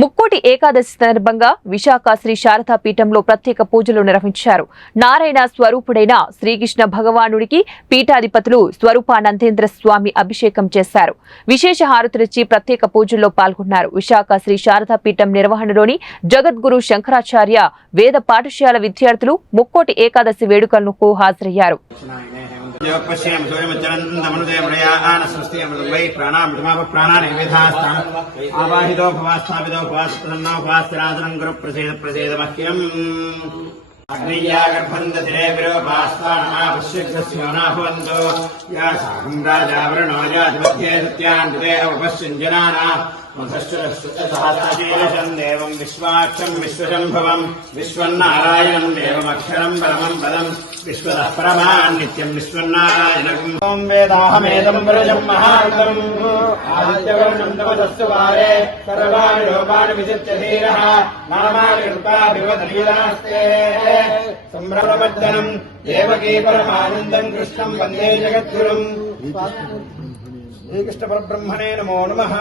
ముక్కోటి ఏకాదశి సందర్భంగా విశాఖ శ్రీ శారదా పీఠంలో ప్రత్యేక పూజలు నిర్వహించారు. నారాయణ స్వరూపుడైన శ్రీకృష్ణ భగవానుడికి పీఠాధిపతులు స్వరూపానందేంద్ర స్వామి అభిషేకం చేశారు. విశేష హారతులిచ్చి ప్రత్యేక పూజల్లో పాల్గొన్నారు. విశాఖ శ్రీ శారదా పీఠం నిర్వహణలోని జగద్గురు శంకరాచార్య వేద పాఠశాల విద్యార్థులు ముక్కోటి ఏకాదశి వేడుకలకు హాజరయ్యారు. अग्नियागर्भन्दतिरे विरोपास्तानमापश्यग्रस्योनाभवन्तो या साहं राजावरणो याधिपत्ये सत्यान्तिते अवपश्यञ्जनाना सहस्रशीर्षं देवं विश्वाक्षं विश्वशम्भवं विश्वन्नारायणं देवमक्षरं परमं पदं विश्वतः परमान् नित्यं विश्वन्नारायणम् ॐ वेदाहमेदं वरजं महान्तम् आदित्यवर्णं नमस्तु वारे सर्वाणि लोकानि विजित्य धीरः नामानि कृपाभिवदनीलास्ते सम्भ्रमवर्धनम् देवकी परमानन्दम् कृष्णम् वन्दे जगद्गुरुम् श्रीकृष्णपरब्रह्मणे नमो नमः।